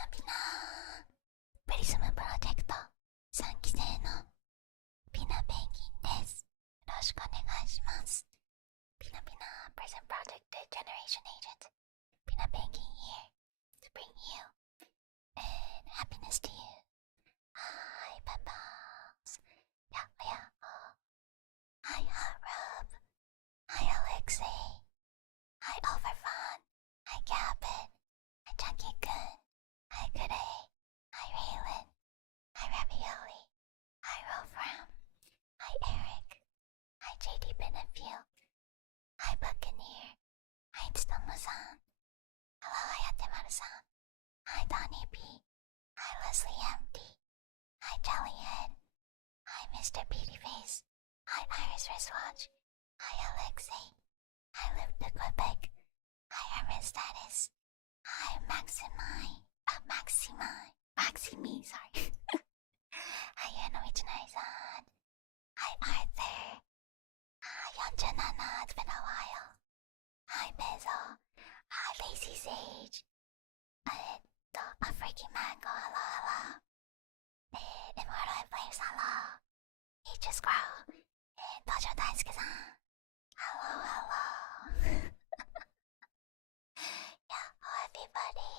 なピナプリズムプロジェクト3期生のピナペンギンです。よろしくお願いします。ピナピナ PRISM Project Generation Agent Pina Pengin here to bring you and happiness to you. Hi Peppers. Yahoo. Hi Hot Rub. Hi Alexei. Hi Overfun. Hi Gabin. Hi Junkie-kun. Hi Gray. Hi Raylan. Hi Ravioli. Hi Wolfram. Hi Eric. Hi JD Benefield. Hi Buccaneer. Hi Tsutomu-san. Hello Hayatemaru-san. Hi Donnie B. Hi Leslie MD. Hi Jellyhead. Hi Mr. Beautyface. Hi Iris Wristwatch. Hi Alexei. Hi Live to Quebec. Hi Hermes Status. Hi Maximi, sorry. Hi Yanomichinai-san. Hi Arthur. Hi Yonjanana, it's been a while. Hi Bezo. Hi Lazy Sage. A freaking mango, hello. Immortal Flames, hello. Peaches Grow. Dojo Daisuke-san. Hello. Yahoo everybody.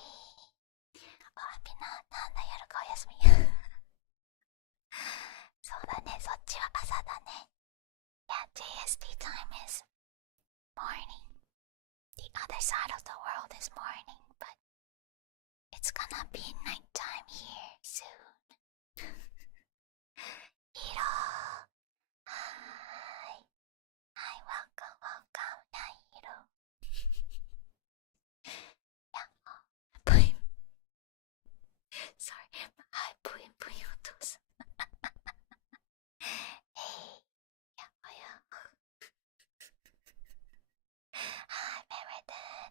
Pina, なんだ夜かおやすみ。そうだね、そっちは朝だね。Yeah, JST time is morning. The other side of the world is morning, but it's gonna be nighttime here soon. Hiro. Hi, welcome, Nahiro. Yeah, Puim. Sorry, hi, Puim, otos. Hey, yeah. Hi, Meriden.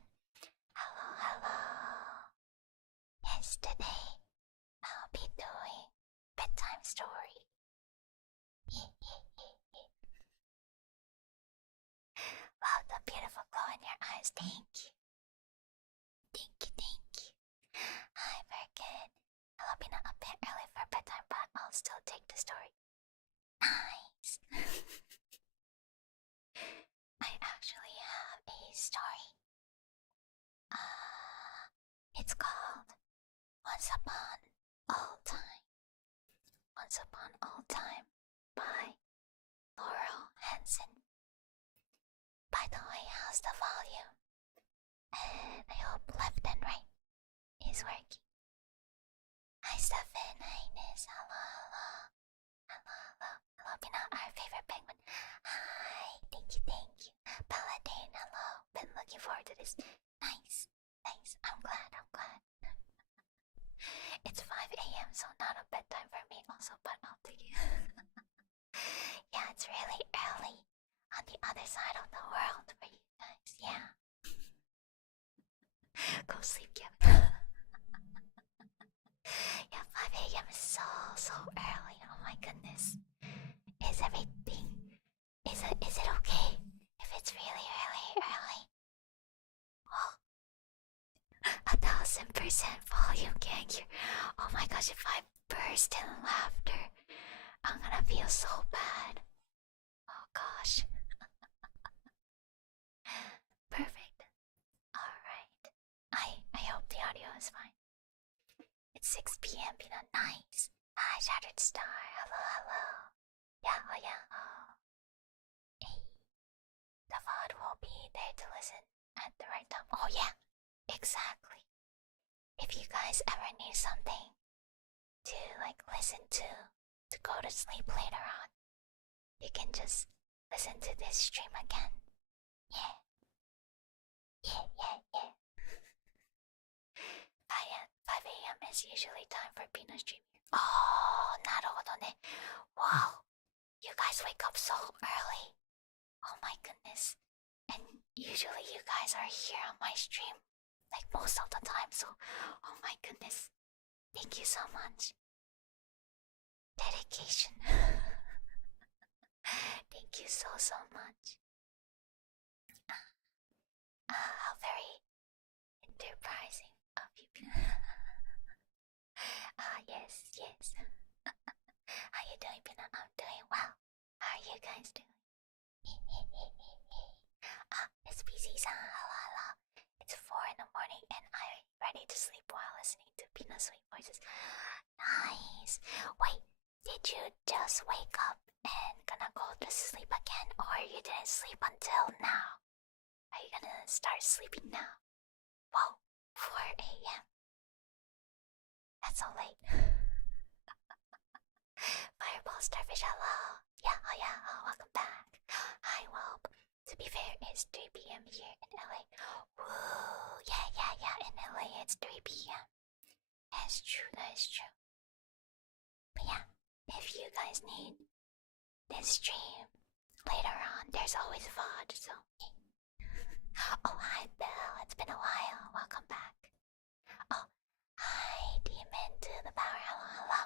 Hello. Yes, today I'll be doing Bedtime Story. Wow, the beautiful glow in your eyes. Thank you. Hi, Birkin. I'll be not a bit early for bedtime, but I'll still take the story. Nice. I actually have a story. It's called Once Upon All Time. Once Upon All Time by Laurel Hansen. By the way, how's the volume? And I hope left and right is working. Hi Stefan, hi Ines, hello, Pina, our favorite penguin. Hi, thank you. Paladin, hello, been looking forward to this. Nice, I'm glad. It's 5 a.m, so not a bedtime for me also, but I'll take it. Yeah, it's really early on the other side of the world for you guys, yeah. Go sleep, Kevin. Yeah, 5 a.m. is so early, oh my goodness. Is it okay if it's really early? Oh, 1,000% volume, gang here. Oh my gosh, if I burst in laughter, I'm gonna feel so bad. Oh gosh. Perfect. Alright. I hope the audio is fine. It's 6 p.m. Pina, nice. Hi, Shattered Star. Hello. Yahoo. Hey. The VOD will be there to listen at the right time. Oh yeah, exactly. If you guys ever need something to listen to go to sleep later on, you can just listen to this stream again. Yeah. 5 a.m. is usually time for Pina stream. Oh, なるほどね. Wow, you guys wake up so early. Oh my goodness. And usually you guys are here on my stream most of the time, so oh my goodness. Thank you so much. Dedication. Thank you so much. How very enterprising of you. yes, yes. How you doing, Pina? I'm doing well. How are you guys doing? It's PC-san. Hello, hello. It's 4 in the morning and I'm ready to sleep while listening to Pina's sweet voices. Nice. Wait, did you just wake up and gonna go to sleep again, or you didn't sleep until now? Are you gonna start sleeping now? Whoa, 4 a.m. That's so late. Fireball Starfish, hello. Yeah, oh yeah, welcome back. Hi, Welp. To be fair, it's 3 p.m. here in LA. Woo, yeah, in LA it's 3 p.m. That's true, that is true. But yeah, if you guys need this stream later on, there's always VOD, so. Oh, hi, Belle. It's been a while. Welcome back. Oh, hi, Demon to the power. Hello.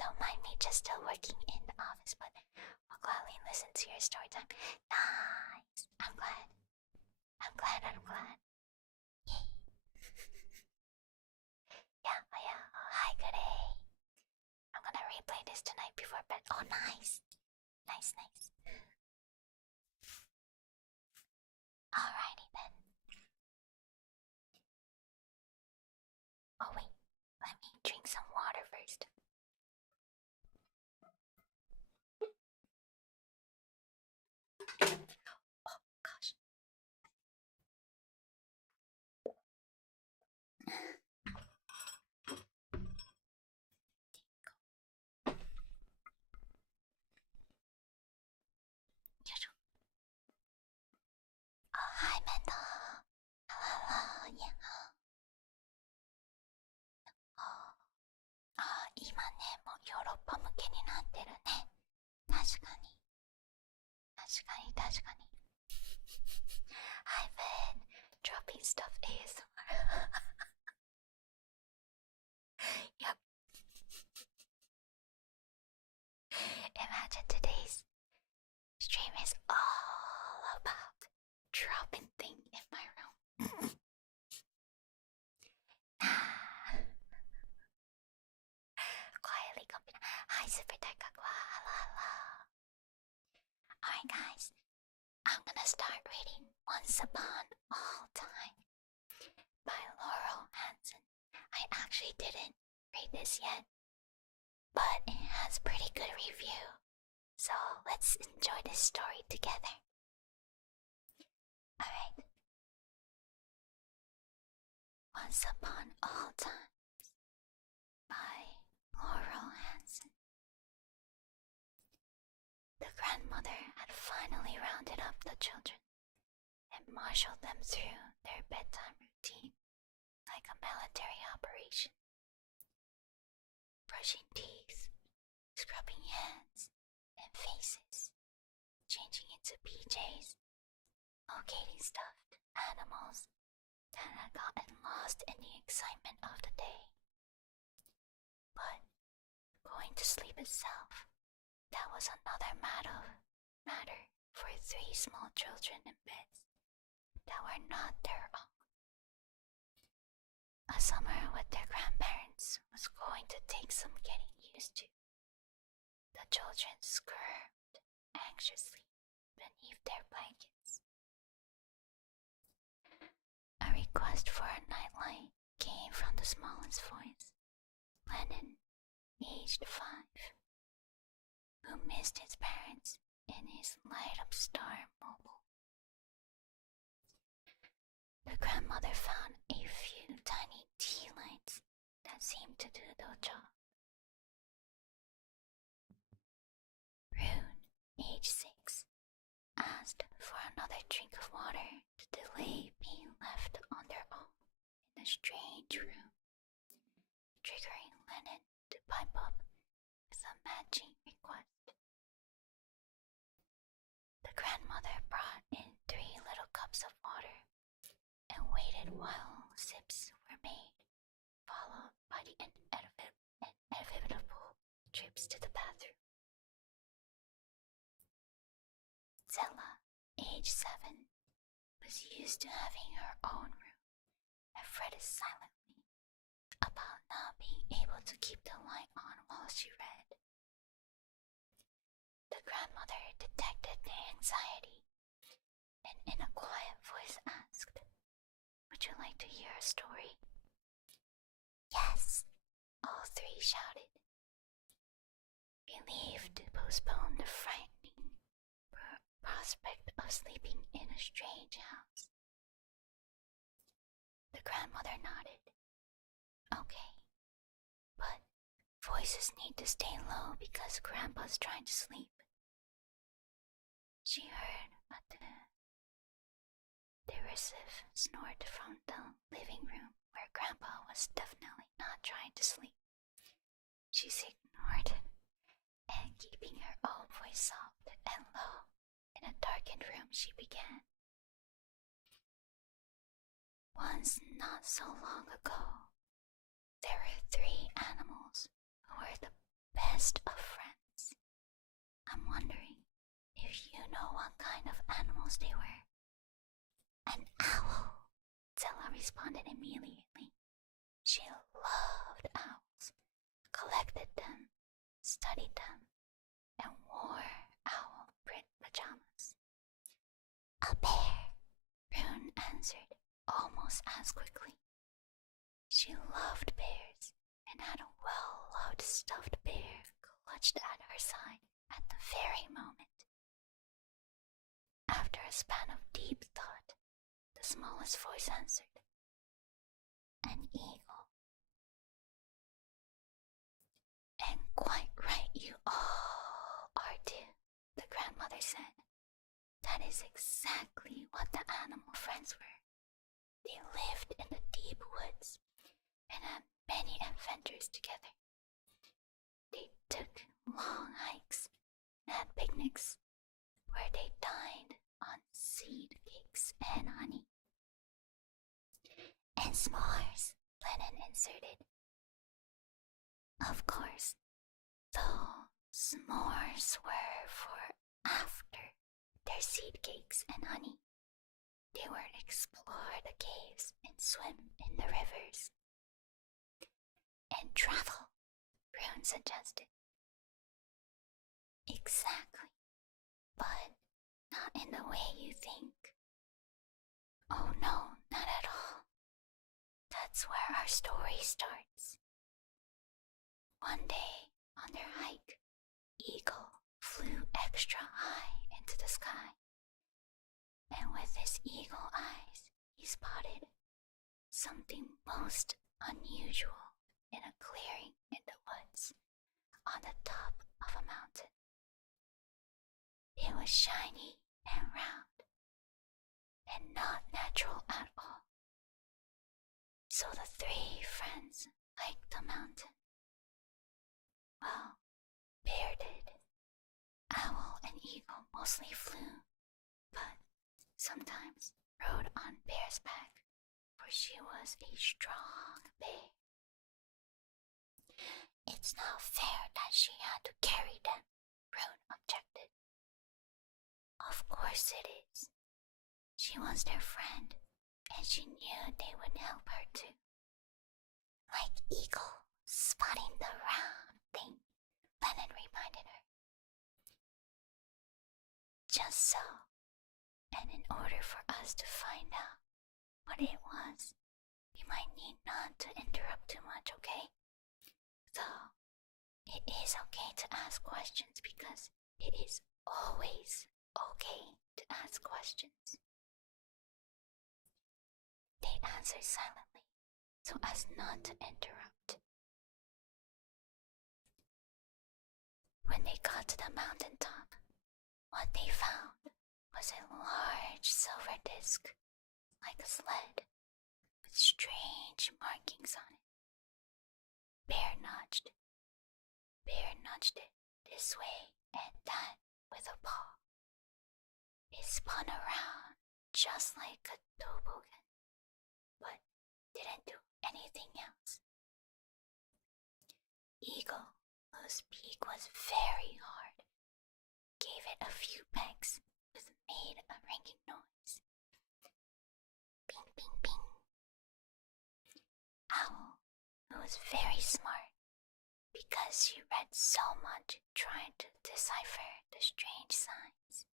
Don't mind me, just still working in the office, but I'll gladly listen to your story time. Nice. I'm glad. Yay. Yeah. Oh, hi, good day. I'm gonna replay this tonight before bed. Oh, nice. Alrighty then. Oh wait, let me drink some water first. Oh gosh. Oh, hi, Mendo. Hello, yeah. 今ね、もうヨーロッパ向けになってるね。確かに。I've been dropping stuff ASMR. Yep. Imagine today's stream is all about dropping things in my room. Quietly coming. Hi, Super Daikakwa. Hello. Alright, guys. I'm gonna start reading Once Upon All Time by Laurel Hansen. I actually didn't read this yet, but it has pretty good review. So let's enjoy this story together. Alright. Once Upon All Times by Laurel Hansen. The grandmother had finally rounded up the children and marshaled them through their bedtime routine like a military operation. Brushing teeth, scrubbing hands and faces, changing into PJs, locating stuffed animals that had gotten lost in the excitement of the day. But going to sleep itself, that was another matter for 3 small children in beds that were not their own. A summer with their grandparents was going to take some getting used to. The children squirmed anxiously beneath their blankets. A request for a nightlight came from the smallest voice, Lennon, aged 5, who missed his parents in his light-up Star Mobile. The grandmother found a few tiny tea lights that seemed to do the job. Rune, age 6, asked for another drink of water to delay being left on their own in a strange room, triggering Lennon to pipe up with a matching request. The grandmother brought in 3 little cups of water and waited while sips were made, followed by the inevitable trips to the bathroom. Zella, age 7, was used to having her own room and fretted silently about not being able to keep the light on while she read. The grandmother detected the anxiety and in a quiet voice asked, "Would you like to hear a story?" "Yes," all three shouted, relieved to postpone the frightening prospect of sleeping in a strange house. The grandmother nodded. "Okay, but voices need to stay low because Grandpa's trying to sleep." She heard a derisive snort from the living room where Grandpa was definitely not trying to sleep. She ignored it and, keeping her own voice soft and low in a darkened room, she began. "Once, not so long ago, there were 3 animals who were the best of friends. I'm wondering if you know what kind of animals they were." "An owl," Zella responded immediately. She loved owls, collected them, studied them, and wore owl print pajamas. "A bear," Rune answered almost as quickly. She loved bears and had a well-loved stuffed bear clutched at her side at the very moment. After a span of deep thought, the smallest voice answered, "An eagle." "And quite right you all are too," the grandmother said. "That is exactly what the animal friends were. They lived in the deep woods and had many adventures together. They took long hikes and had picnics where they dined on seed cakes and honey." "And s'mores," Lennon inserted. Of course, though s'mores were for after their seed cakes and honey. They were to explore the caves and swim in the rivers. "And travel," Rune suggested. "Exactly, but not in the way you think." "Oh no, not at all. That's where our story starts. One day, on their hike, Eagle flew extra high into the sky, and with his eagle eyes, he spotted something most unusual in a clearing in the woods on the top of a mountain. It was shiny and round, and not natural at all. So the 3 friends hiked the mountain. Well, bear did. Owl and eagle mostly flew, but sometimes rode on Bear's back, for she was a strong bear. "It's not fair that she had to carry them," Rune objected. "Of course it is. She was their friend, and she knew they would help her too. Like Eagle spotting the round thing," Lennon reminded her. "Just so. And in order for us to find out what it was, we might need not to interrupt too much, okay? Though, it is okay to ask questions because it is always okay to ask questions." They answered silently, so as not to interrupt. When they got to the mountain top, what they found was a large silver disc, like a sled, with strange markings on it. Bear nudged it this way and that with a paw. It spun around just like a toboggan, but didn't do anything else. Eagle, whose beak was very hard, gave it a few pegs, which made a ringing noise. Ping, ping, ping. Owl, who was very because she read so much trying to decipher the strange signs.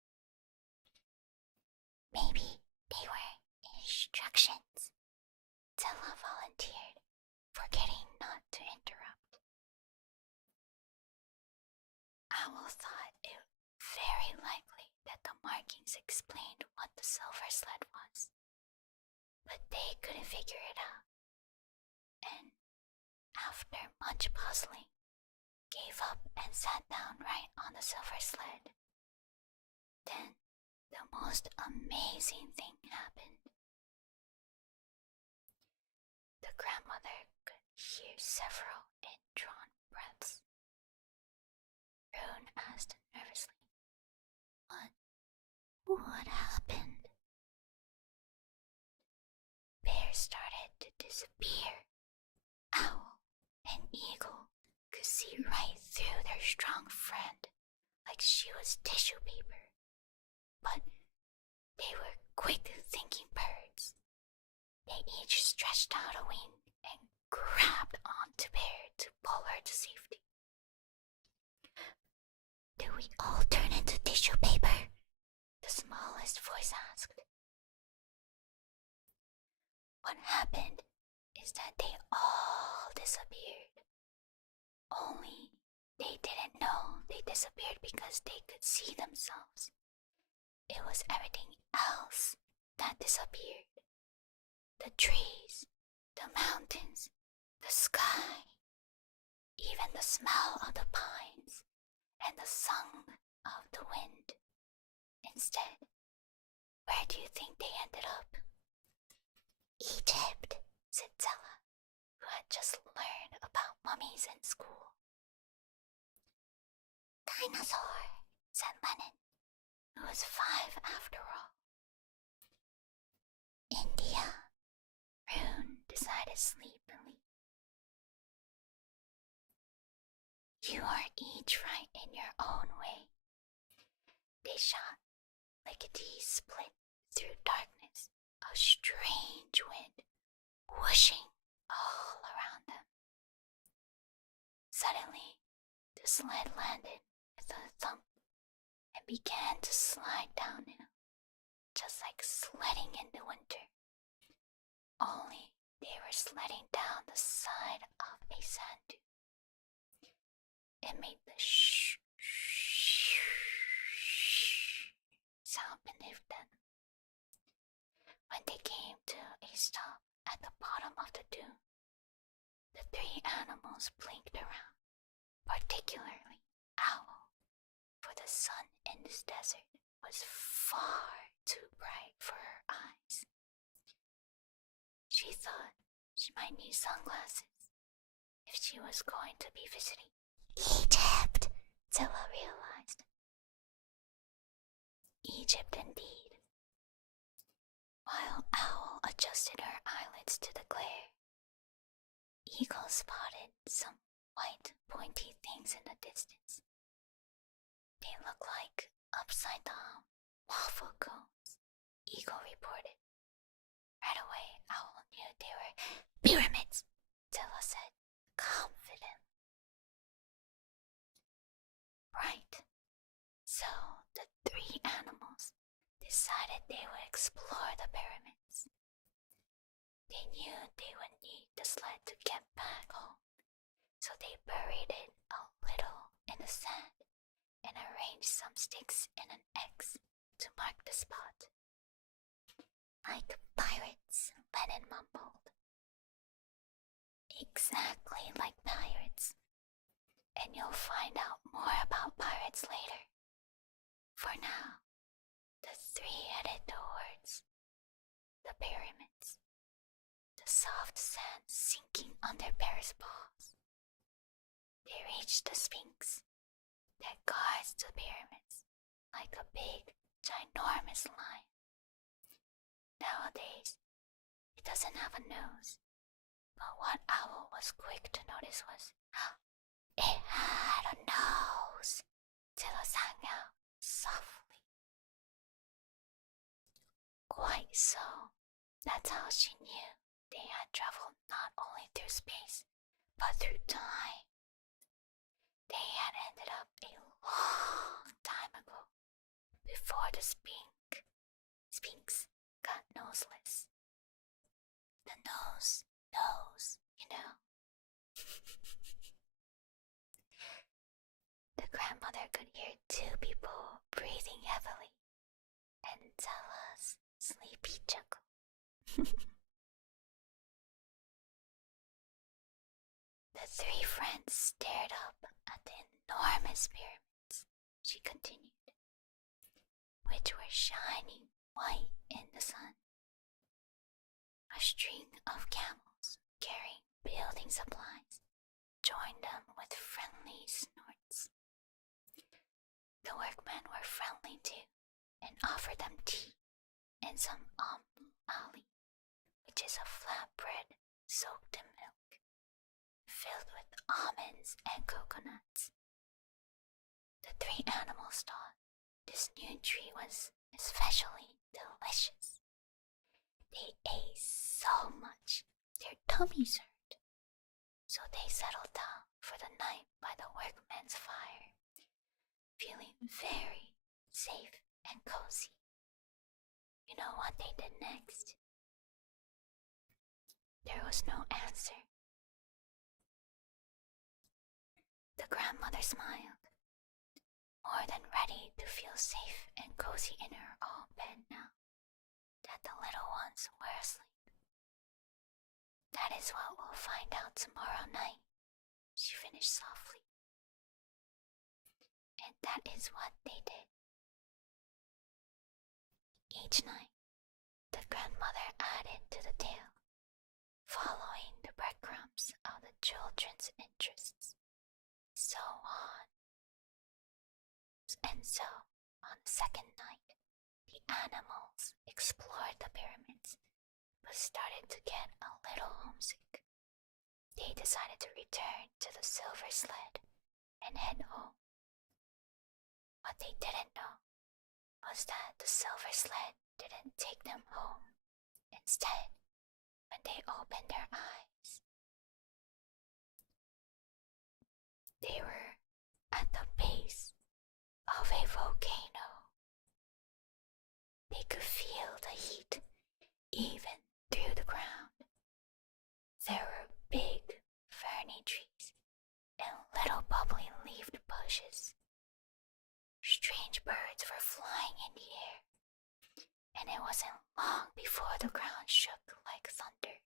Maybe they were instructions. Zella volunteered, forgetting not to interrupt. Owl thought it very likely that the markings explained what the silver sled was, but they couldn't figure it out, and after much puzzling, gave up and sat down right on the silver sled. Then the most amazing thing happened. The grandmother could hear several indrawn breaths. Rune asked nervously, What happened? Bears started to disappear. Owl and Eagle could see right through their strong friend like she was tissue paper. But they were quick-thinking birds. They each stretched out a wing and grabbed onto Bear to pull her to safety. Do we all turn into tissue paper? The smallest voice asked. What happened is that they all disappeared. Only they didn't know they disappeared because they could see themselves. It was everything else that disappeared. The trees, the mountains, the sky, even the smell of the pines and the song of the wind. Instead, where do you think they ended up? Egypt, said Zella, who had just learned about mummies in school. Dinosaur, said Lennon, who was 5 after all. India, Rune decided sleepily. You are each right in your own way. They shot, lickety split through darkness, a strange wind whooshing all around them. Suddenly, the sled landed with a thump and began to slide downhill, just like sledding in the winter. Only they were sledding down the side of a sand dune. It made the shh sound beneath them. When they came to a stop at the bottom of the dune, the 3 animals blinked around, particularly Owl, for the sun in this desert was far too bright for her eyes. She thought she might need sunglasses if she was going to be visiting Egypt, Zilla realized. Egypt indeed. While Owl adjusted her eyelids to the glare, Eagle spotted some white pointy things in the distance. They looked like upside-down waffle cones, Eagle reported. Right away, Owl knew they were pyramids, Zilla said, confidently. Right. So the 3 animals decided they would explore the pyramids. They knew they would need the sled to get back home, so they buried it a little in the sand and arranged some sticks in an X to mark the spot. Like pirates, Lennon mumbled. Exactly like pirates. And you'll find out more about pirates later. For now, the 3 headed towards the pyramids, the soft sand sinking under Bear's paws. They reached the Sphinx that guards the pyramids like a big, ginormous lion. Nowadays, it doesn't have a nose, but what Owl was quick to notice was it had a nose. Zilla sang out softly. Quite so. That's how she knew they had traveled not only through space, but through time. They had ended up a long time ago, before the Sphinx got noseless. The nose knows, you know. The grandmother could hear two people breathing heavily and tell us sleepy chuckle. The three friends stared up at the enormous pyramids, she continued, which were shining white in the sun. A string of camels carrying building supplies joined them with friendly snorts. The workmen were friendly too and offered them tea and some ali, which is a flatbread soaked in milk, filled with almonds and coconuts. The three animals thought this new tree was especially delicious. They ate so much their tummies hurt, so they settled down for the night by the workmen's fire, feeling very safe and cozy. You know what they did next? There was no answer. The grandmother smiled, more than ready to feel safe and cozy in her own bed now that the little ones were asleep. That is what we'll find out tomorrow night, she finished softly. And that is what they did. Each night, the grandmother added to the tale, following the breadcrumbs of the children's interests. So on. And so, on the second night, the animals explored the pyramids, but started to get a little homesick. They decided to return to the silver sled and head home. What they didn't know was that the silver sled didn't take them home. Instead, when they opened their eyes, they were at the base of a volcano. They could feel the heat even through the ground. There were big ferny trees and little bubbly leafed bushes. Strange birds were flying in the air, and it wasn't long before the ground shook like thunder.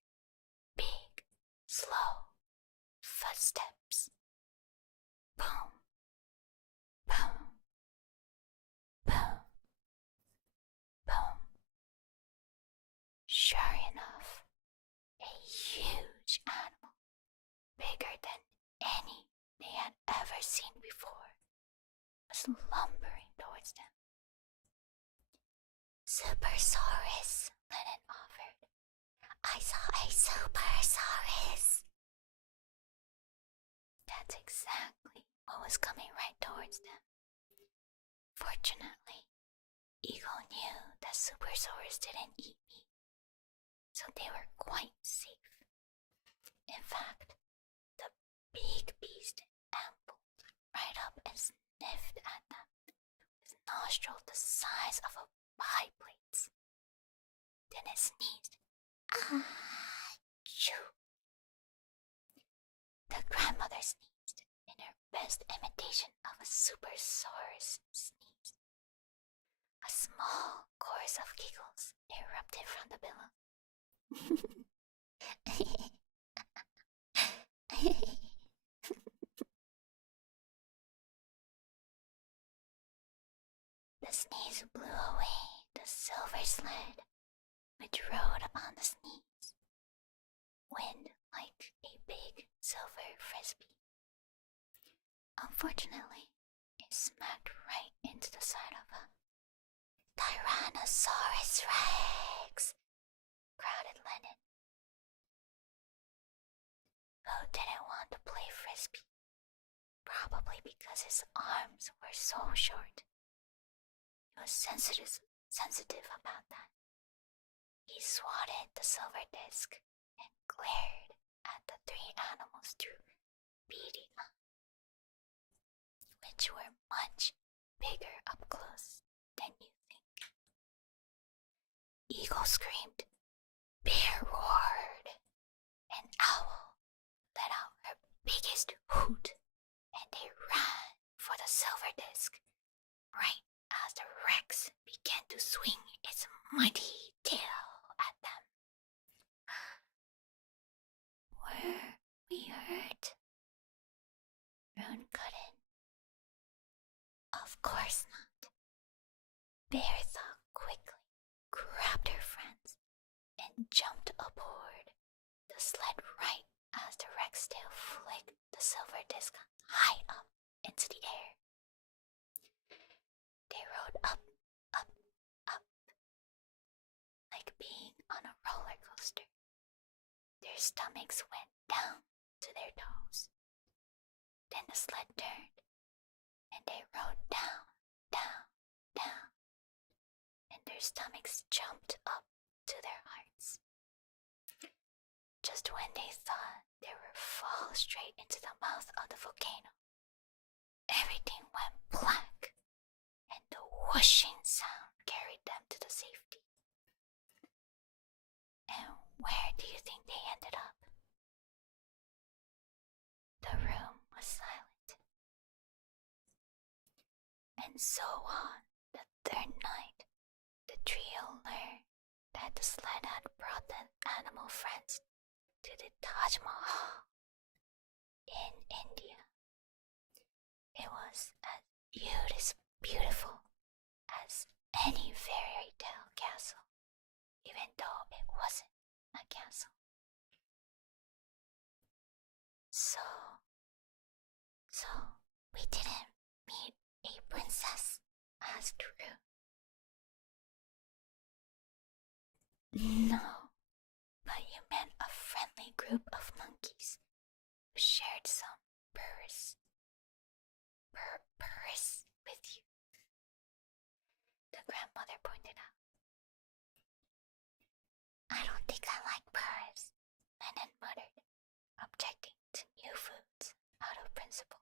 Big, slow footsteps. Boom, boom, boom, boom. Sure enough, a huge animal, bigger than any they had ever seen before, was lumbering towards them. Supersaurus, Lennon offered. I saw a Supersaurus. That's exactly what was coming right towards them. Fortunately, Eagle knew that Supersaurus didn't eat meat, so they were quite safe. In fact, the big beast ambled right up and sniffed at them with nostrils the size of a pie plate. Then it sneezed. Achoo! The grandmother sneezed in her best imitation of a Supersaurus sneeze. A small chorus of giggles erupted from the pillow. The sneeze blew away the silver sled, which rode on the sneeze. Wind like a big silver frisbee. Unfortunately, it smacked right into the side of a Tyrannosaurus Rex, crowded Lennon, who didn't want to play frisbee, probably because his arms were so short. He was sensitive about that. He swatted the silver disc and glared at the three animals through beady eyes. which were much bigger up close than you think. Eagle screamed, bear roared, and owl let out her biggest hoot, and they ran for the silver disc, right as the Rex began to swing its mighty tail at them. Were we hurt? Rune cut in. Of course not. Bertha quickly grabbed her friends and jumped aboard the sled right as the Rex tail flicked the silver disc high up into the air. They rode up, up, up, like being on a roller coaster. Their stomachs went down to their toes. Then the sled turned, and they rode down, down, down, and their stomachs jumped up to their hearts. Just when they thought they would fall straight into the mouth of the volcano, everything went black, and the whooshing sound carried them to the safety. And where do you think they ended up? The room was silent. And so on the third night, the trio learned that the sled had brought the animal friends to the Taj Mahal in India. It was as beautiful as any fairy tale castle, even though it wasn't a castle. So we didn't meet a princess? Asked Rue. No, but you met a friendly group of monkeys who shared some purrs with you, the grandmother pointed out. I don't think I like purrs, Lennon muttered, objecting to new foods out of principle.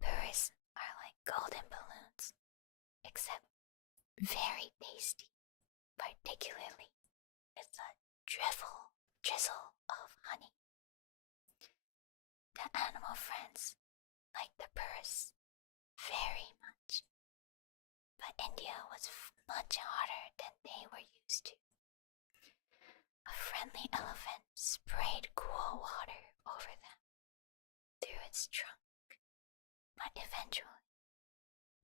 Purrs are like golden balloons, except very tasty, particularly with a drizzle of honey. The animal friends like the purrs very much, but India was much hotter than they were used to. A friendly elephant sprayed cool water over them through its trunk, but eventually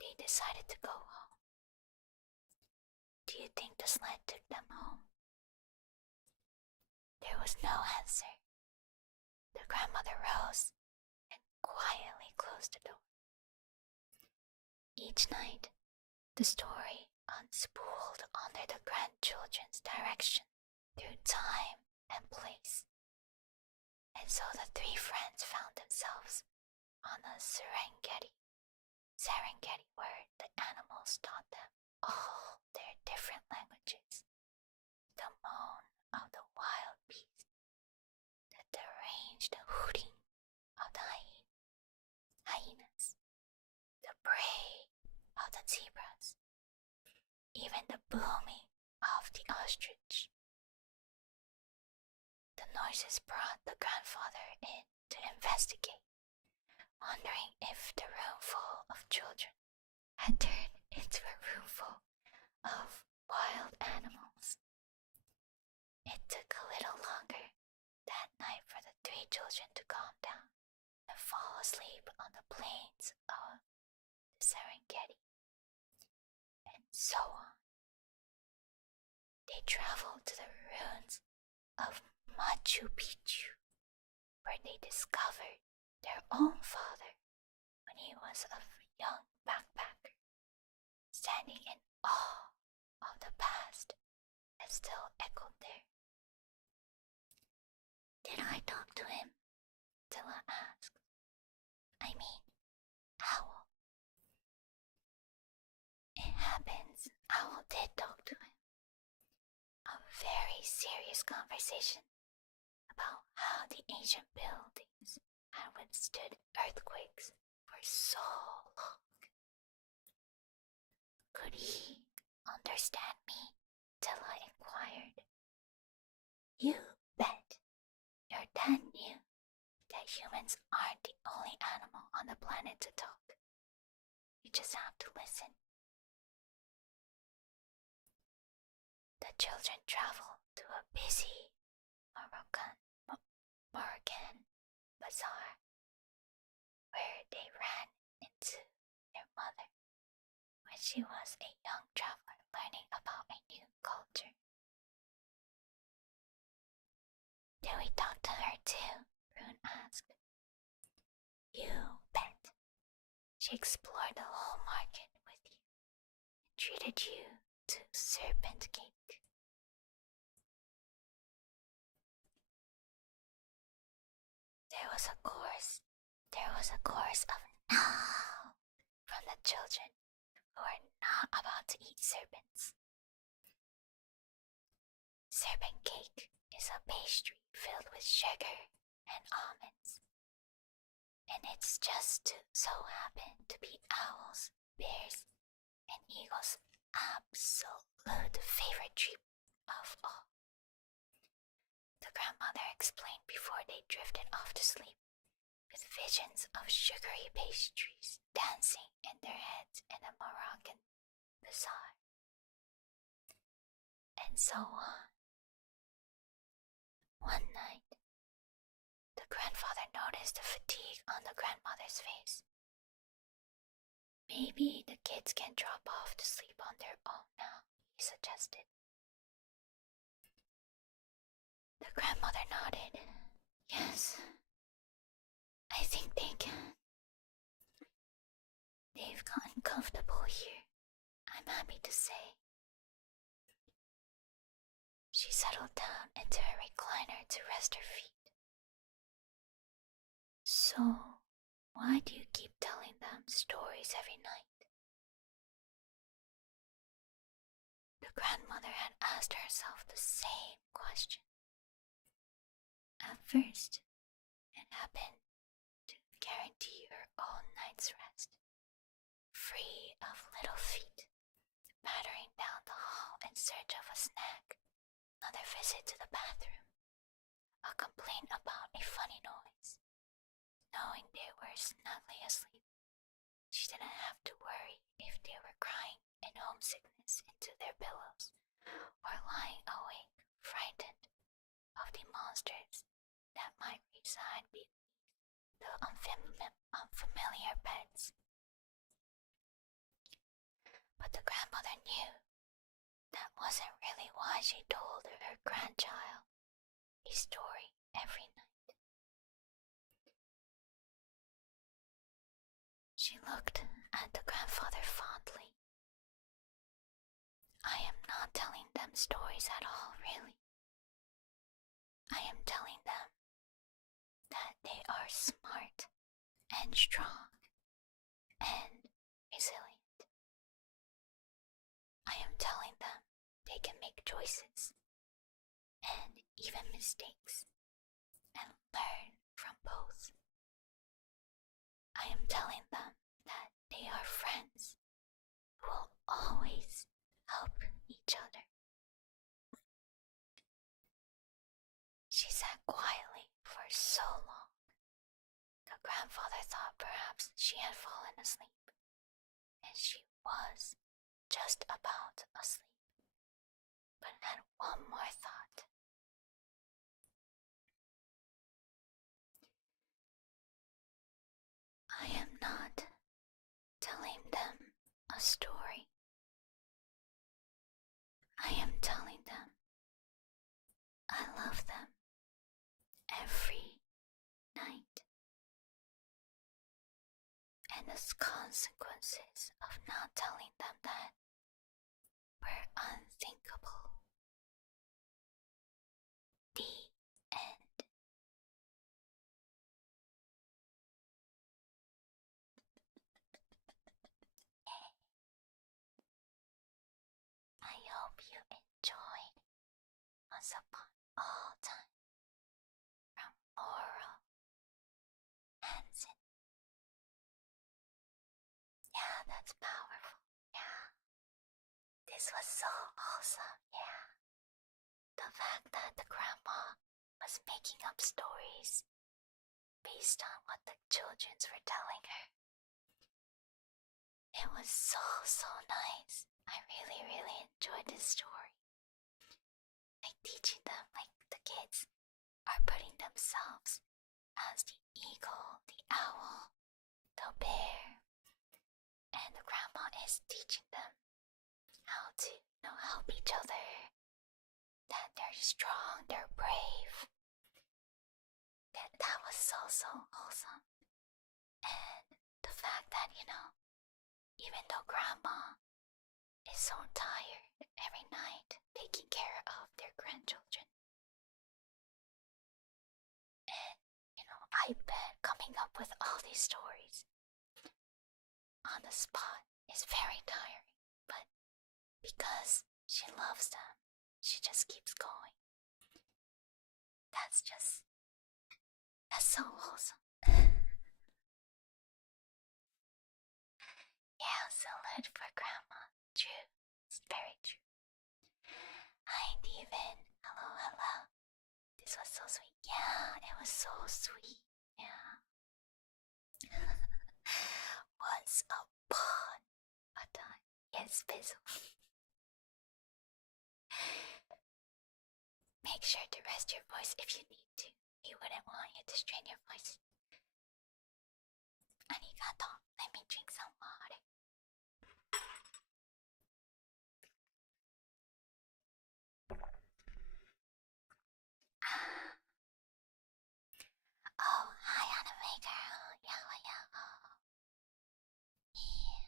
they decided to go home. Do you think the sled took them home? There was no answer. The grandmother rose and quietly closed the door. Each night, the story unspooled under the grandchildren's direction through time and place. And so the three friends found themselves on a Serengeti where the animals taught them all their different languages. The moan of the wild beast, the deranged hooting of the hyenas, the bray of the zebras, even the booming of the ostrich. The noises brought the grandfather in to investigate, wondering if the room full of children had turned into a room full of wild animals. It took a little longer that night for the three children to calm down and fall asleep on the plains of the Serengeti. And so on. They traveled to the ruins of Machu Picchu, where they discovered their own father when he was a young backpacker, standing in awe of the past that still echoed there. Did I talk to him? Tilla asked. I mean, Owl. It happens Owl did talk to him. A very serious conversation about how the ancient buildings had withstood earthquakes for so long. Could he understand me till I inquired? You bet your dad knew that humans aren't the only animal on the planet to talk. You just have to listen. The children traveled to a busy Moroccan bazaar where they ran into their mother when she was a young traveler learning about a new culture. Did we talk to her too? Rune asked. You bet. She explored the whole market with you and treated you to serpent cake. There was a chorus of no from the children who are not about to eat serpents. Serpent cake is a pastry filled with sugar and almonds, and it's just so happen to be owls, bears, and eagles' absolute favorite treat of all. The grandmother explained before they drifted off to sleep, with visions of sugary pastries dancing in their heads in a Moroccan bazaar. And so on. One night, the grandfather noticed the fatigue on the grandmother's face. Maybe the kids can drop off to sleep on their own now, he suggested. The grandmother nodded. Yes, I think they can. They've gotten comfortable here, I'm happy to say. She settled down into a recliner to rest her feet. So, why do you keep telling them stories every night? The grandmother had asked herself the same question. At first, it happened to guarantee her own night's rest, free of little feet, pattering down the hall in search of a snack, another visit to the bathroom, a complaint about a funny noise. Knowing they were snugly asleep, she didn't have to worry if they were crying in homesickness into their pillows or lying awake, frightened of the monsters that might reside beneath the unfamiliar beds. But the grandmother knew that wasn't really why she told her grandchild a story every night. She looked at the grandfather fondly. I am not telling them stories at all, really. I am telling them that they are smart and strong and resilient. I am telling them they can make choices and even mistakes and learn from both. I am telling them that they are friends who will always help each other. She sat quietly for so long. The grandfather thought perhaps she had fallen asleep, and she was just about asleep, but had one more thought. I am not telling them a story. I am telling them I love them every night. And the consequences of not telling them that were unthinkable. The end. I hope you enjoyed Once Upon All Time That's powerful. Yeah. This was so awesome. Yeah. The fact that the grandma was making up stories based on what the children were telling her. It was so, so nice. I really, really enjoyed this story. Like teaching them, like the kids are putting themselves as the eagle, the owl, the bear, and the grandma is teaching them how to help each other, that they're strong, they're brave. That was so, so awesome. And the fact that, even though grandma is so tired every night taking care of their grandchildren, and, I bet coming up with all these stories on the spot is very tiring, but because she loves them, she just keeps going. That's so awesome. Yeah, salute for grandma. True. It's very true. Hi, Steven. Hello, hello. This was so sweet. Yeah, it was so sweet. Yeah. Once upon a time. Yes, Bizzle. Make sure to rest your voice if you need to. We wouldn't want you to strain your voice. Arigatou. Let me drink some water. Oh, hi, anime girl. Yawa yawa. Yeah.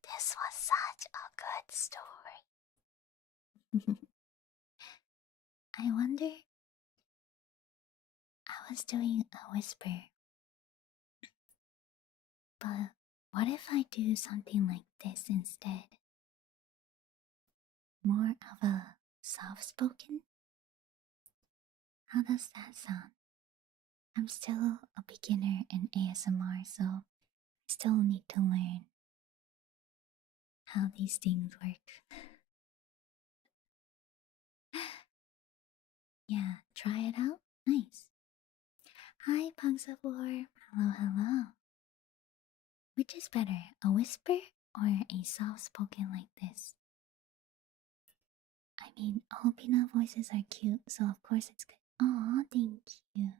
This was such a good story. I wonder. I was doing a whisper. But what if I do something like this instead? More of a soft-spoken? How does that sound? I'm still a beginner in ASMR, so I still need to learn how these things work. Yeah, try it out? Nice. Hi, Pugsavor. Hello, hello. Which is better, a whisper or a soft-spoken like this? I mean, all Pina voices are cute, so of course it's good. Aw, thank you.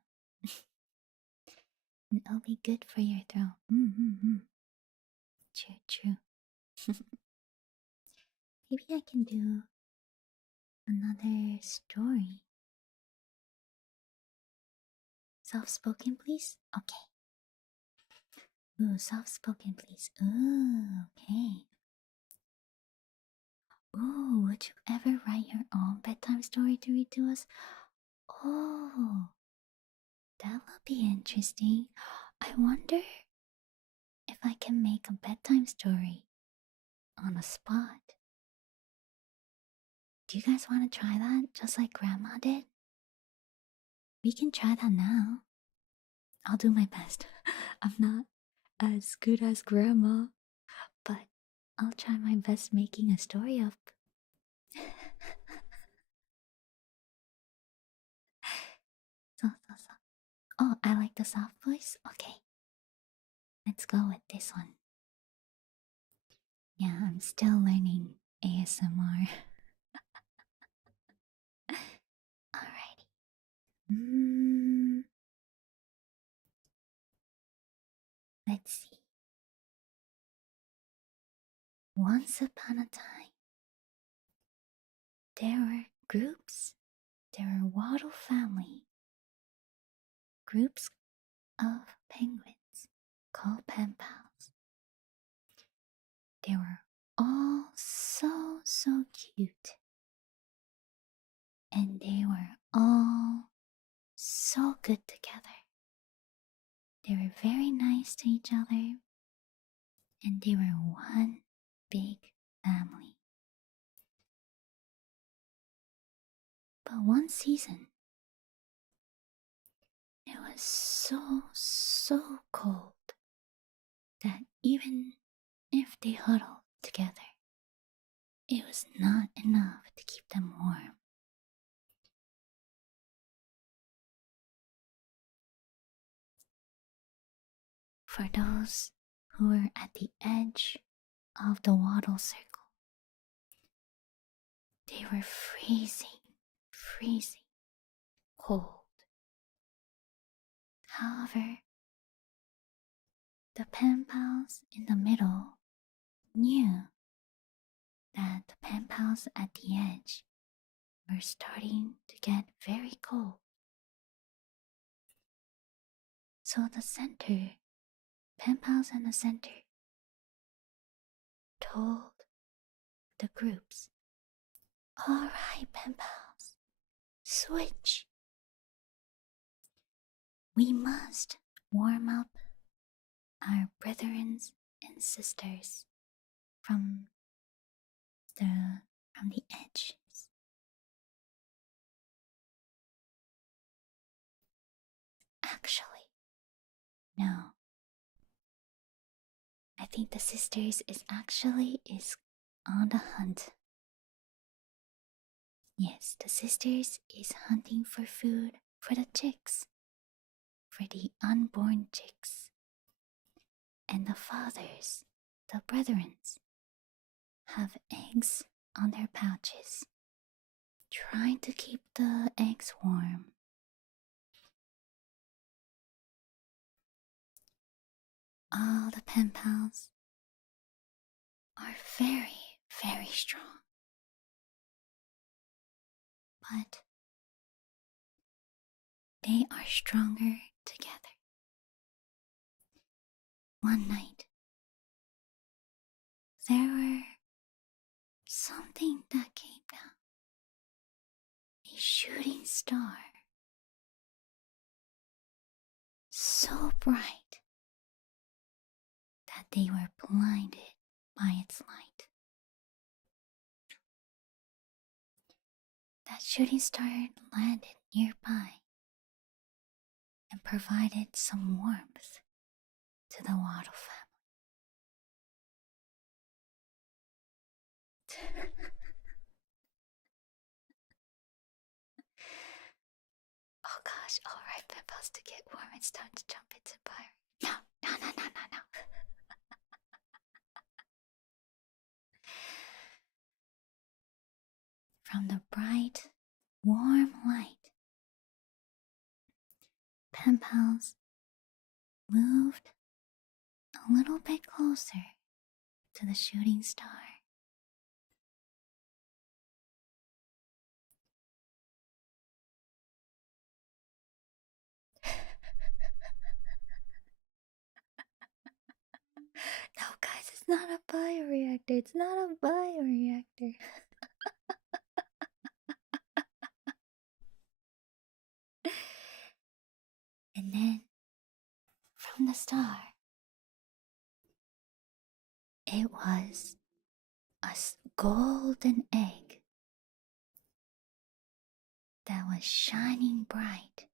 And it'll be good for your throat. True, true. Maybe I can do another story. Soft-spoken, please? Okay. Ooh, soft-spoken, please. Ooh, okay. Ooh, would you ever write your own bedtime story to read to us? Oh, that will be interesting. I wonder if I can make a bedtime story on the spot. Do you guys want to try that just like Grandma did? We can try that now. I'll do my best. I'm not as good as Grandma, but I'll try my best making a story up. So. Oh, I like the soft voice? Okay. Let's go with this one. Yeah, I'm still learning ASMR. Alrighty. Let's see. Once upon a time, there were groups. There were Waddle family. Groups of penguins called pen pals. They were all so cute. And they were all so good together. They were very nice to each other. And they were one big family. But one season, it was so cold that even if they huddled together, it was not enough to keep them warm. For those who were at the edge of the waddle circle, they were freezing cold. However, the pen pals in the middle knew that the pen pals at the edge were starting to get very cold. So the pen pals in the center, told the groups, "Alright, pen pals, switch. We must warm up our brethren and sisters from the edges." Actually, no. I think the sisters is on the hunt. Yes, the sisters is hunting for food for the chicks, for the unborn chicks. And the fathers, the brethren, have eggs on their pouches, trying to keep the eggs warm. All the pen pals are very, very strong. But they are stronger together. One night, there were something that came down. A shooting star. So bright that they were blinded by its light. That shooting star landed nearby and provided some warmth to the Waddle family. Oh gosh, alright, Peppers, to get warm, it's time to jump into fire. No. From the bright, warm light, pen pals moved a little bit closer to the shooting star. No, guys, it's not a bioreactor. It's not a bioreactor. And then, from the star, it was a golden egg that was shining bright.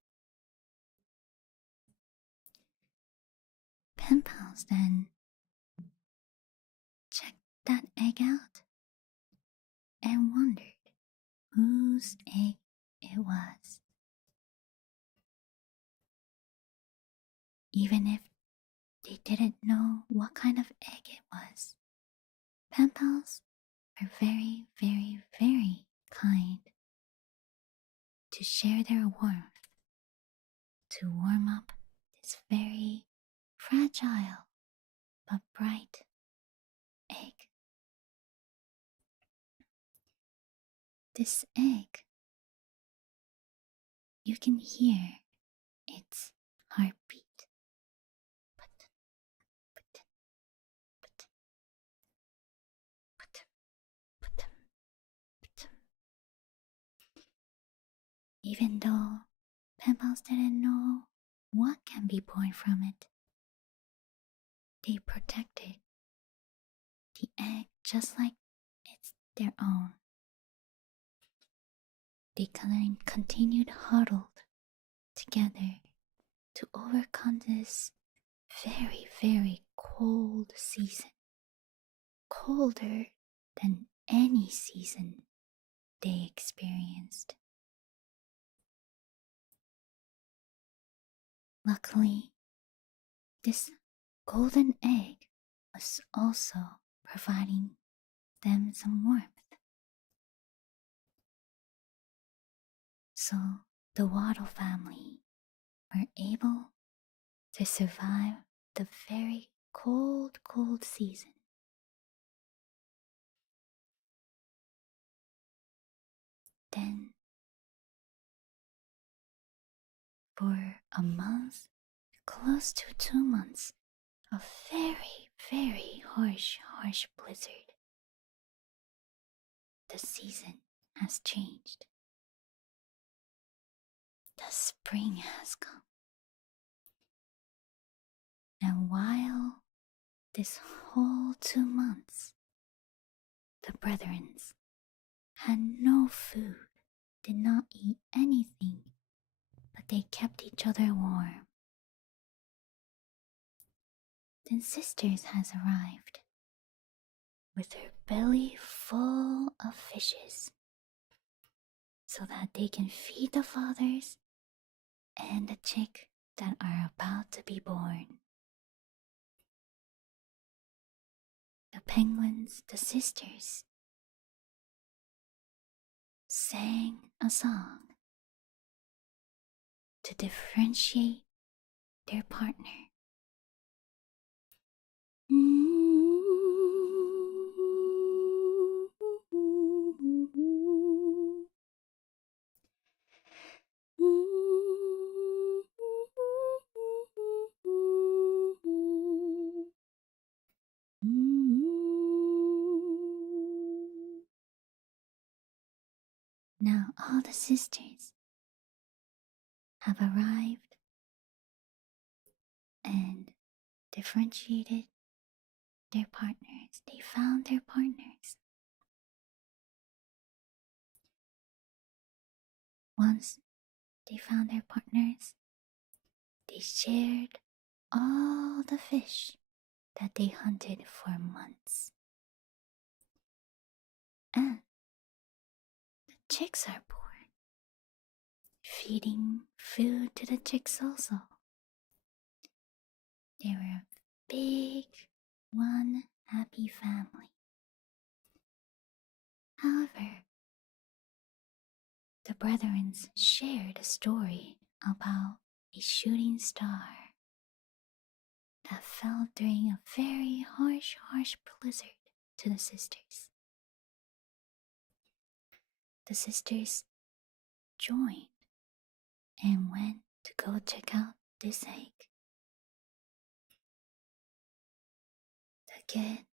Pen pals then checked that egg out and wondered whose egg it was. Even if they didn't know what kind of egg it was, pen pals are very, very, very kind to share their warmth, to warm up this very fragile but bright egg. This egg, you can hear its heartbeat. Even though pen pals didn't know what can be born from it, they protected the egg just like it's their own. They continued huddled together to overcome this very, very cold cold season, colder than any season they experienced. Luckily, this golden egg was also providing them some warmth. So the Waddle family were able to survive the very cold season. Then, for a month, close to 2 months, a very harsh blizzard. The season has changed. The spring has come. And while this whole 2 months, the brethrens had no food, did not eat anything, but they kept each other warm. Then Sisters has arrived with her belly full of fishes so that they can feed the fathers and the chick that are about to be born. The penguins, the sisters, sang a song to differentiate their partner. Now all the sisters have arrived and differentiated their partners. They found their partners. Once they found their partners, they shared all the fish that they hunted for months. And the chicks are born, feeding food to the chicks also. They were a big, one happy family. However, the brethrens shared a story about a shooting star that fell during a very harsh blizzard to the sisters. The sisters joined and went to go check out this egg.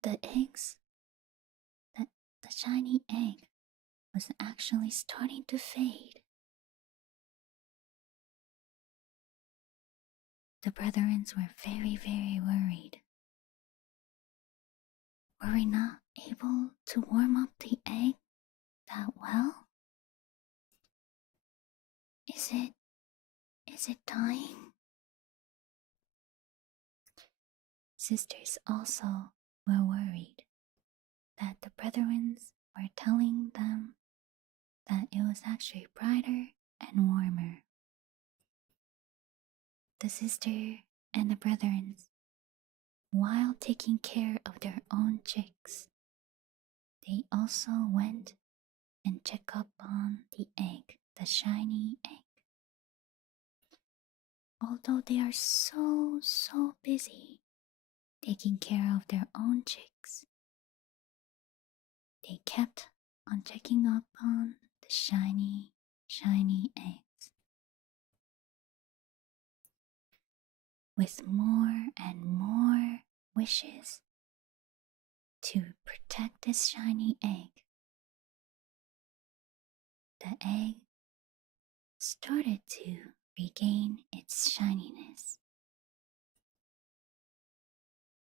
The eggs, the shiny egg was actually starting to fade. The brethrens were very worried. Were we not able to warm up the egg that well? Is it dying? Sisters also were worried that the brethrens were telling them that it was actually brighter and warmer. The sister and the brethrens, while taking care of their own chicks, they also went and checked up on the egg, the shiny egg. Although they are so busy taking care of their own chicks, they kept on checking up on the shiny eggs. With more and more wishes to protect this shiny egg, the egg started to regain its shininess.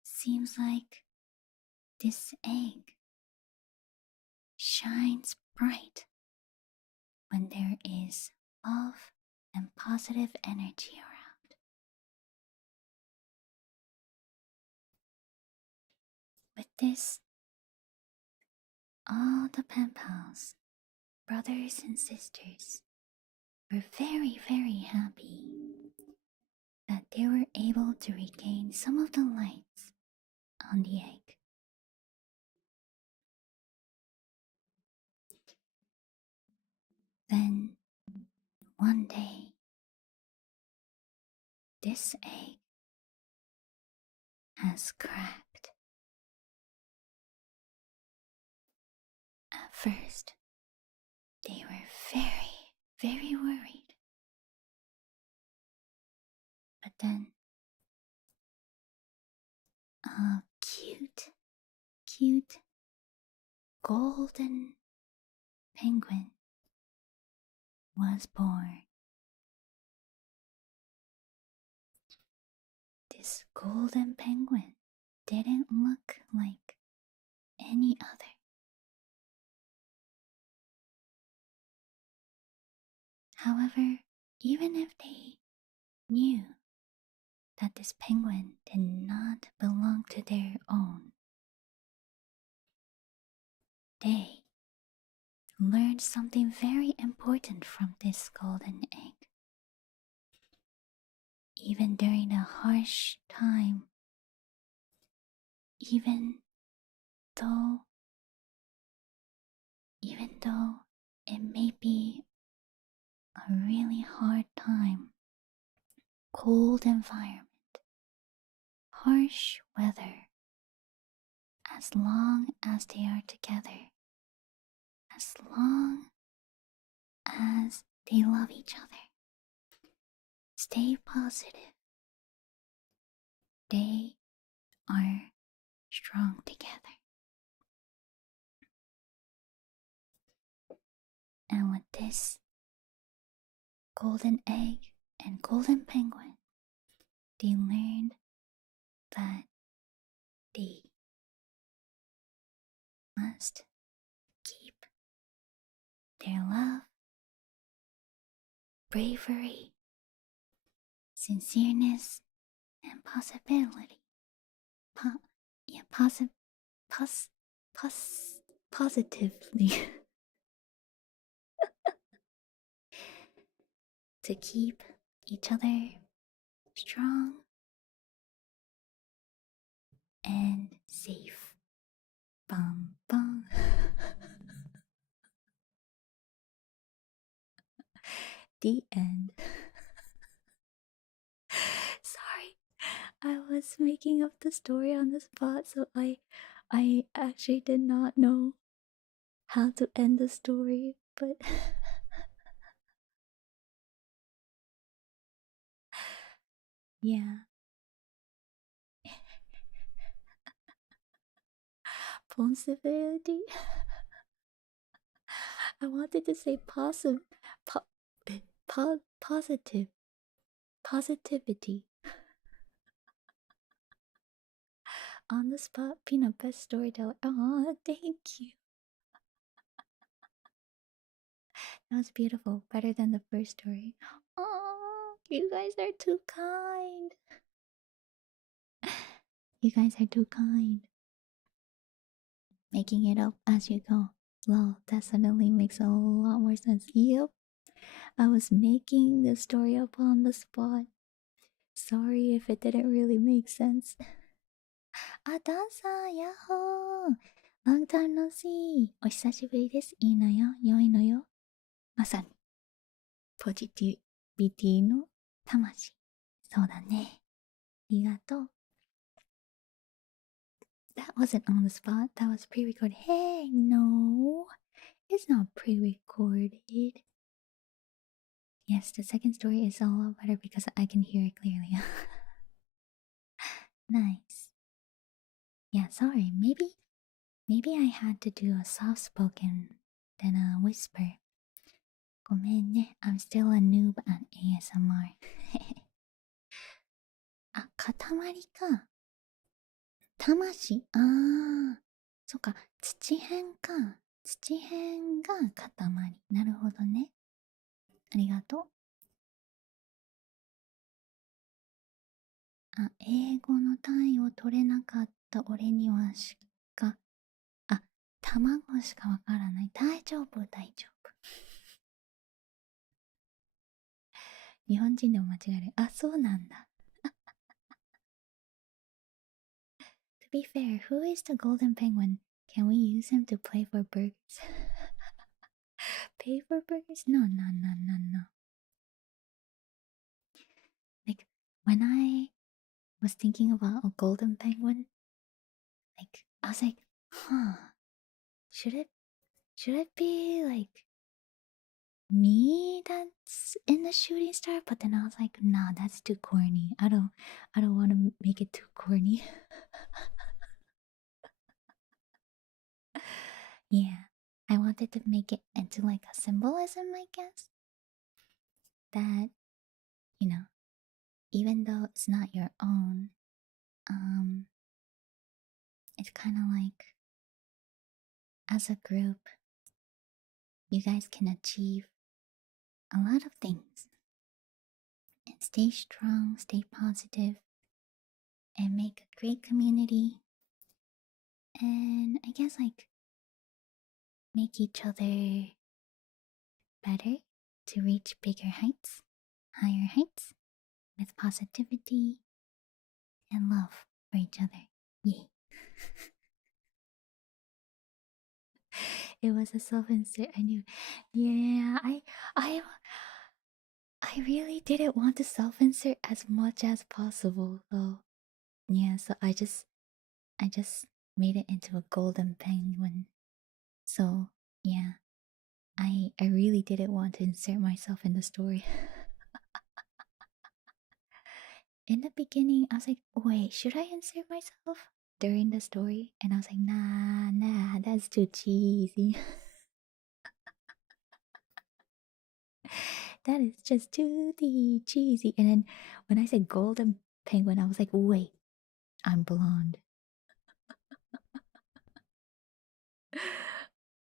Seems like this egg shines bright when there is love and positive energy around. this, all the pen pals, brothers and sisters, were very, very happy that they were able to regain some of the lights on the egg. Then, one day, this egg has cracked. At first, they were very, very worried. But then, a cute golden penguin was born. This golden penguin didn't look like any other. However, even if they knew that this penguin did not belong to their own, they learned something very important from this golden egg. Even during a harsh time, even though it may be a really hard time, cold environment, harsh weather, as long as they are together, as long as they love each other, stay positive, they are strong together. And with this golden egg and golden penguin, they learned that they must keep their love, bravery, sincereness, and possibility. Positively. To keep each other strong and safe. Bum bum. The end. Sorry, I was making up the story on the spot, so I actually did not know how to end the story, but yeah. Possibility. I wanted to say positivity. On the spot, Pina, best storyteller. Oh, thank you. That was beautiful. Better than the first story. Oh, you guys are too kind. You guys are too kind. Making it up as you go. Lol, that suddenly makes a lot more sense. Yep. I was making the story up on the spot. Sorry if it didn't really make sense. Ada-san, yahoo! Long time no see. お久しぶりです。いいのよ、良いのよ。まさに、ポジティビティの魂。そうだね。ありがとう。That wasn't on the spot. That was pre-recorded. Hey, no. It's not pre-recorded. Yes, the second story is a lot better because I can hear it clearly. Nice. Yeah, sorry. Maybe I had to do a soft-spoken than a whisper. ごめんね. I'm still a noob at ASMR. あ、塊か。魂。あー。そっか。土片か。土片が塊。なるほどね。ありがとう。あ、英語の単位を取れなかった俺にはか、あ、卵しかわからない。大丈夫、大丈夫。日本人でも間違える。あ、そうなんだ。To be fair, who is the golden penguin? Can we use him to play for burgers? Pay for burgers? No, no, no, no, no. Like, when I was thinking about a golden penguin, like, I was like, huh, should it be like me that's in the shooting star? But then I was like, nah, that's too corny. I don't want to make it too corny. Yeah, I wanted to make it into like a symbolism, I guess. That, you know, even though it's not your own, um, it's kind of like as a group, you guys can achieve a lot of things and stay strong, stay positive, and make a great community. And I guess like make each other better to reach bigger heights, higher heights, with positivity and love for each other. Yay. It was a self-insert. I knew. Yeah, I, I really didn't want to self-insert as much as possible, though. Yeah, so I just made it into a golden penguin. So yeah, I really didn't want to insert myself in the story. In the beginning, I was like, wait, should I insert myself during the story? And I was like, nah, that's too cheesy. That is just too cheesy. And then when I said golden penguin, I was like, wait, I'm blonde.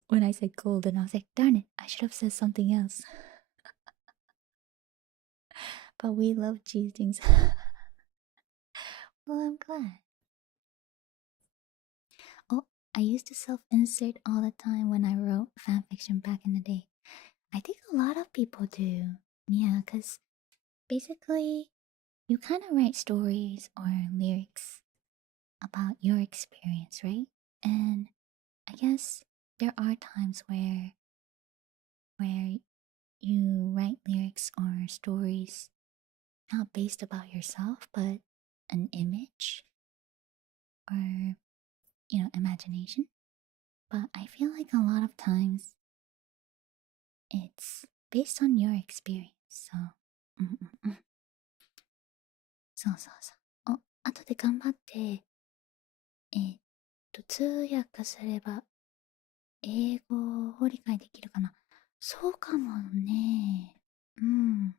When I said golden, I was like, darn it, I should have said something else. But we love cheese things. Well, I'm glad. Oh, I used to self-insert all the time when I wrote fanfiction back in the day. I think a lot of people do. Yeah, because basically, you kind of write stories or lyrics about your experience, right? And I guess there are times where you write lyrics or stories not based about yourself, but an image or, imagination. But I feel like a lot of times it's based on your experience. So, うんうんうん。そうそうそう。お、後で頑張って、通訳すれば英語を理解できるかな。そうかもね。うん。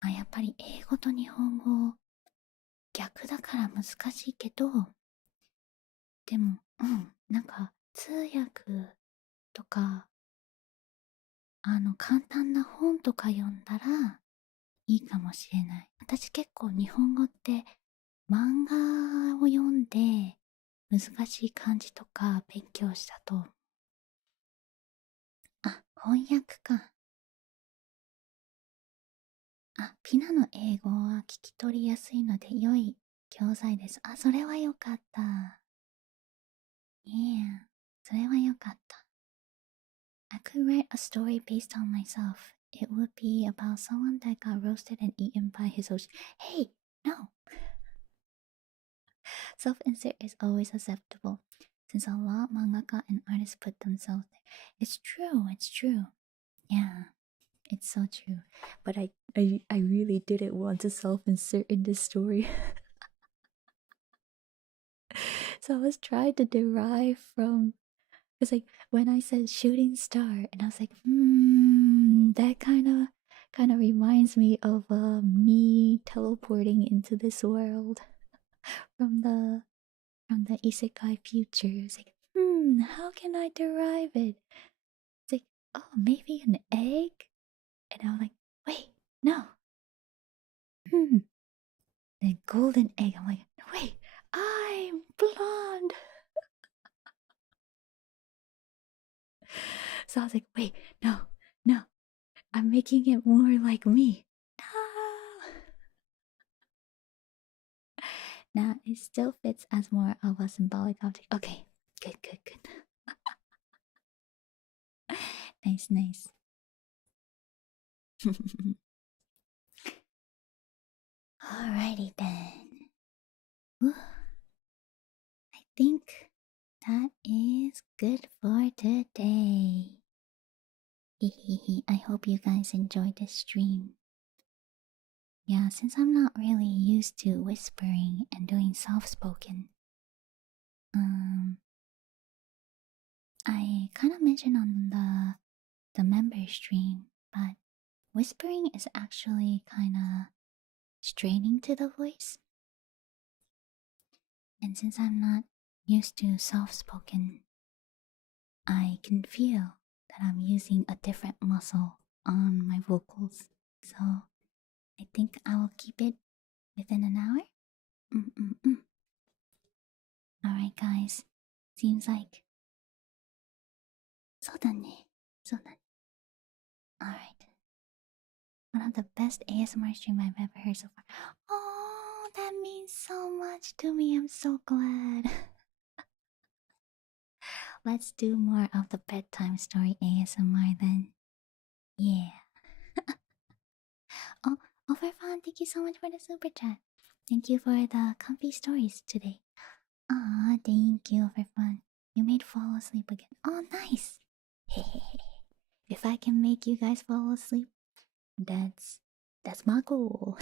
まあ、やっぱり英語と日本語逆だから難しいけど、でも、なんか通訳とか、簡単な本とか読んだらいいかもしれない。私結構日本語って漫画を読んで難しい漢字とか勉強したと。あ、翻訳か。あ、ピナの英語は聞き取りやすいので良い教材です。あ、それはよかった。いや、それはよかった。I could write a story based on myself. It would be about someone that got roasted and eaten by his host. Hey, no! Self-insert is always acceptable, since a lot of mangaka and artists put themselves there. It's true. Yeah, it's so true. But I really didn't want to self-insert in this story. So I was trying to derive from, it's like when I said shooting star, and I was like, that kind of reminds me of me teleporting into this world from the isekai future. It's like, how can I derive it? It's like, oh, maybe an egg? And I'm like, wait, no. Then golden egg. I'm like, wait, I'm blonde. So I was like, wait, no, no, I'm making it more like me. No. Now it still fits as more of a symbolic object. Okay, good, good, good. Nice, nice. Alrighty then. Whew. I think that is good for today. I hope you guys enjoyed this stream. Yeah, since I'm not really used to whispering and doing soft-spoken, I kind of mentioned on the member stream, but whispering is actually kind of straining to the voice. And since I'm not used to soft-spoken, I can feel that I'm using a different muscle on my vocals. So I think I will keep it within an hour. Alright guys, seems like... そうだね。そうだね。Alright. One of the best ASMR stream I've ever heard so far. Oh, that means so much to me. I'm so glad. Let's do more of the bedtime story ASMR then. Yeah. Oh, Overfan, thank you so much for the super chat. Thank you for the comfy stories today. Ah, thank you, Overfan. You made fall asleep again. Oh, nice. If I can make you guys fall asleep, that's my goal.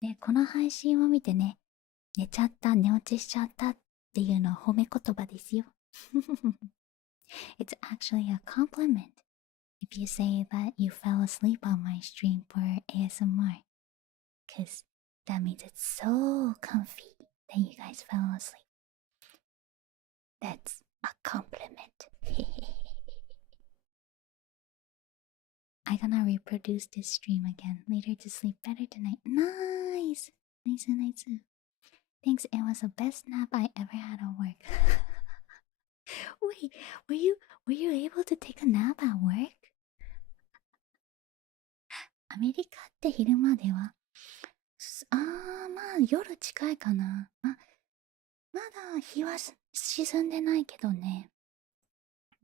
ね、この配信を見てね、寝ちゃった、寝落ちしちゃったっていうのは褒め言葉ですよ。It's actually a compliment if you say that you fell asleep on my stream for ASMR. Cause that means it's so comfy that you guys fell asleep. That's a compliment. I'm gonna reproduce this stream again later to sleep better tonight. Nice! Nice, nice. Thanks, it was the best nap I ever had at work. Wait, were you able to take a nap at work? アメリカって昼間ではまあ夜近いかな。まだ日は沈んでないけどね。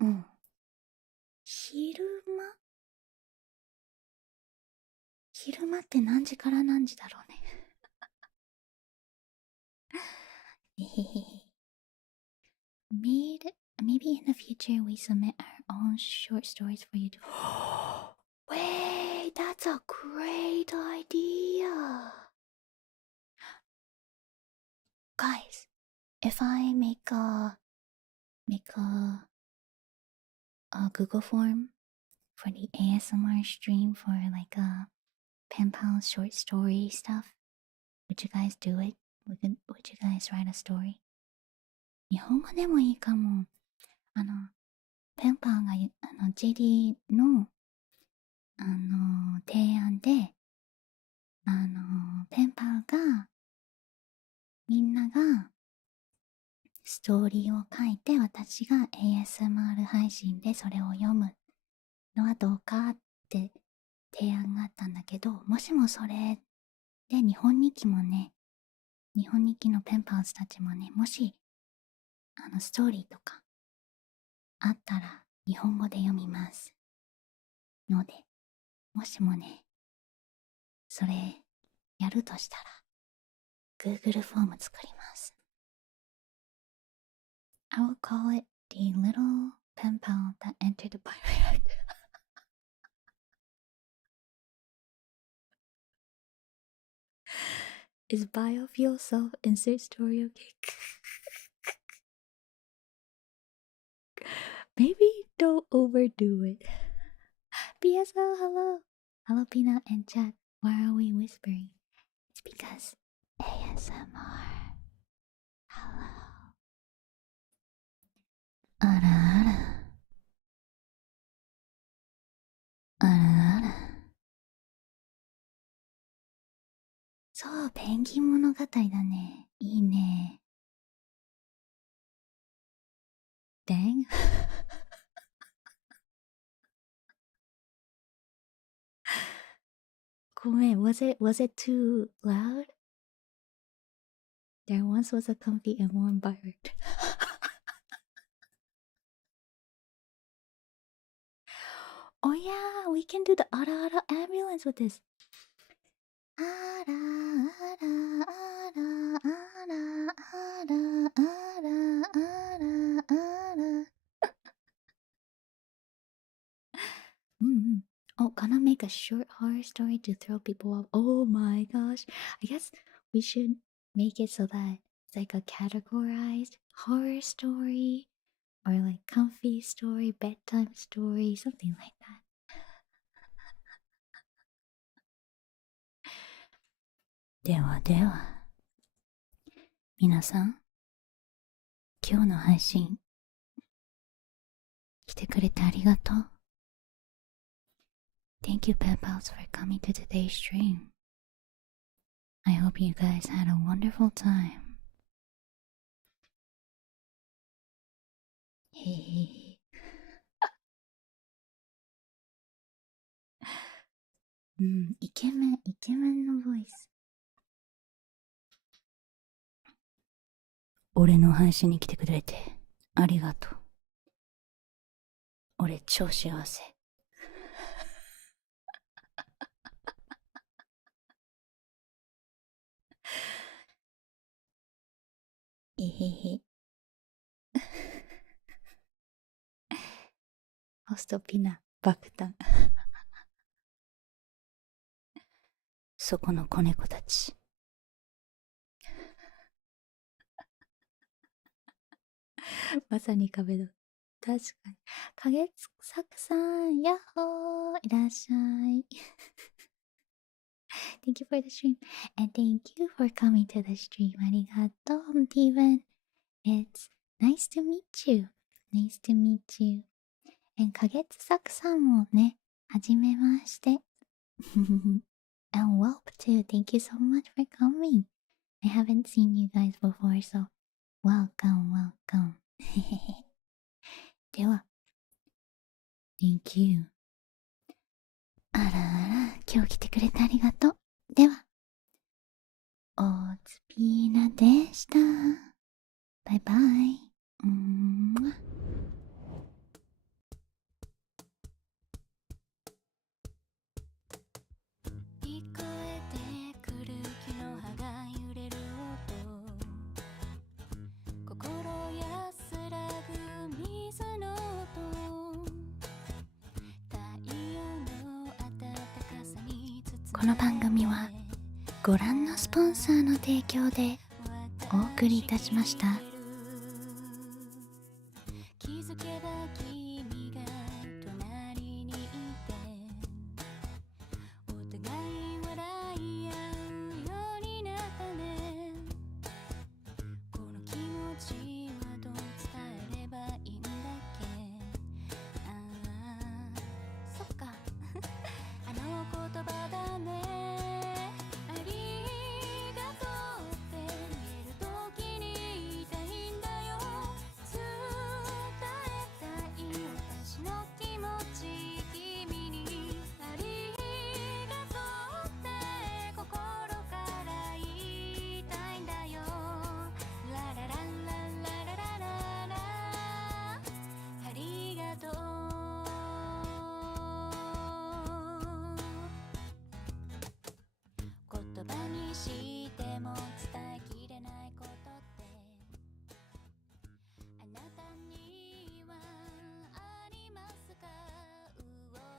うん。昼間って何時から何時だろうね。Maybe in the future we submit our own short stories for you to... Wait, that's a great idea! Guys, if I make a Google form for the ASMR stream for like a pen pal short story stuff, would you guys do it? Would you guys write a story? 日本語でもいいかも。ペンパーがGD の提案でペンパーがみんながストーリーを書いて私が ASMR 配信でそれを読むのはどうかって提案があったんだけど、もしもそれで日本日記もね、日本日記のペンパーズたちもね、もしストーリーとかあったら日本語で読みますので、もしもねそれやるとしたら Google フォーム作ります。 I will call it the little pen pal that entered the bioreactor. Is biofuel self-insert story okay? Maybe don't overdo it. BSL, hello. Hello, Pina and chat. Why are we whispering? It's because ASMR. Hello. あらあら。あらあら。そう、ペンギン物語だね。いいね。Dang. ごめん。Was it too loud? There once was a comfy and warm bird. Oh yeah, we can do the ara ara ambulance with this. Ara ara ara ara ara ara ara ara. Oh, gonna make a short horror story to throw people off. Oh my gosh. I guess we should make it so that it's like a categorized horror story or like comfy story, bedtime story, something like that. ではでは、皆さん、今日の配信、来てくれてありがとう。Thank you, Pen Pals, for coming to today's stream. I hope you guys had a wonderful time. へへイケメンのボイス。俺の配信に来てくれてありがとう。俺超幸せ。えへへ。ホストピナ爆誕。そこの子猫たち。まさに壁だ。確かに。影作さん、やっほー、いらっしゃい。Thank you for the stream. And thank you for coming to the stream. ありがとう、Steven. It's nice to meet you. Nice to meet you. And 影作さんもね、はじめまして。And Welp too. Thank you so much for coming. I haven't seen you guys before, so welcome, welcome. では、Thank you. あらあら、今日来てくれてありがとう。では、おつぴーなでした。バイバイ。聞こえてくる木の葉が揺れる音、心安らぐ水の音、太陽の暖かさに包まれて。この番組はご覧のスポンサーの提供でお送りいたしました。